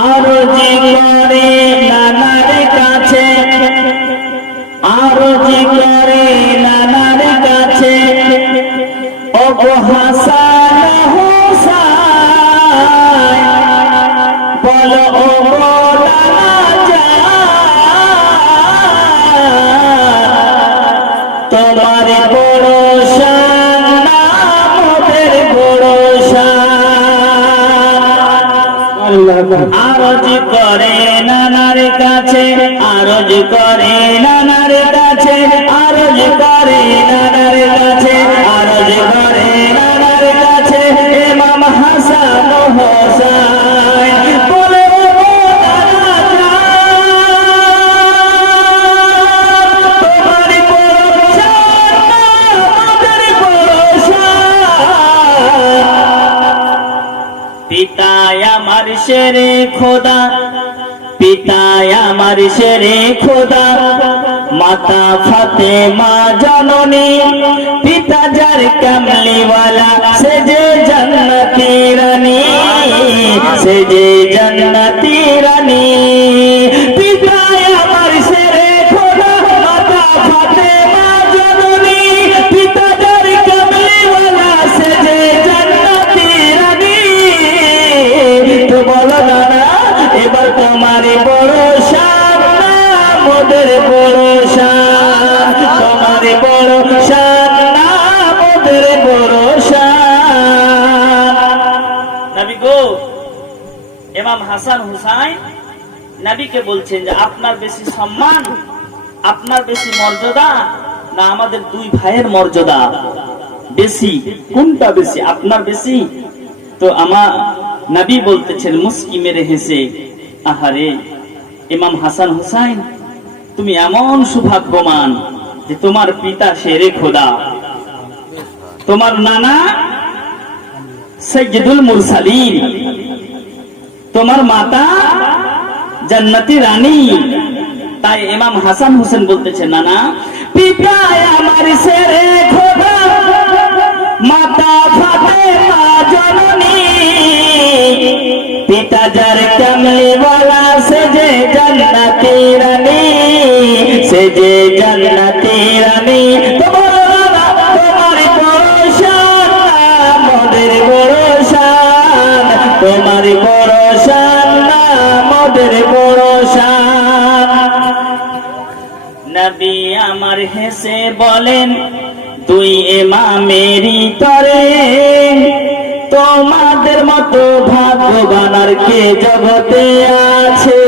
আরজি করে নানার কাছে, আরজি করে নানার কাছে, ও গো হাসান হুসাইন বলো ও গো নানা জান, তোমার বড় শান না মোদের বড় শান। আরজ করে নানার কাছে, আরজ করে নানার কাছে, আরজ করে নানার কাছে, আরজ করে নানার কাছে, ইমাম হাসান হোসেন বলে ও নানা জান, তোমার বড় শান না আমাদের বড় শান। পিতায় আমার শেরে খোদা, পিতায় আমার শেরে খোদা, মাতা ফাতেমা জননী, পিতা যার কামলিওয়ালা, সে যে জান্নাতি রানী, সে যে জান্নাতি রানী। পিতায় আমার শেরে খোদা, মাতা ফাতেমা জননী, পিতা যার কামলিওয়ালা, সে যে জান্নাতি রানী। তো বলো নানা এবার তোমার বড় শান না মোদের বড় শান, তোমার বড় শান না মোদের বড় শান। নবী গো, ইমাম হাসান হুসাইন নবীকে বলছেন যে আপনার বেশি সম্মান, আপনার বেশি মর্যাদা না আমাদের দুই ভাইয়ের মর্যাদা বেশি, কোনটা বেশি? আপনার বেশি? তো আমার নবী বলতেছেন মুস্কি মেরে হেসে, আহারে ইমাম হাসান হুসাইন তুমি এমন সৌভাগ্যবান যে তোমার পিতা শেরে খোদা, তোমার নানা সাইয়্যিদুল মুরসালিন, তোমার মাতা জান্নাতি রানী। তাই ইমাম হাসান হোসেন বলতেছেন নানা পিতা আমার শেরে খোদা, মাতা ফাতেমা জননী, পিতা যার কামলিওয়ালা, সে যে জান্নাতি রানী, সে যে জান্নাতি রানী। তোমার বড় শান না মোদের বড় শান, তোমার বড় শান না মোদের বড় শান। নবী আমার হেসে বলেন দুই ইমামেরই তরে, তোমাদের মতো ভাগ্যবান আর কে জগতে আছে।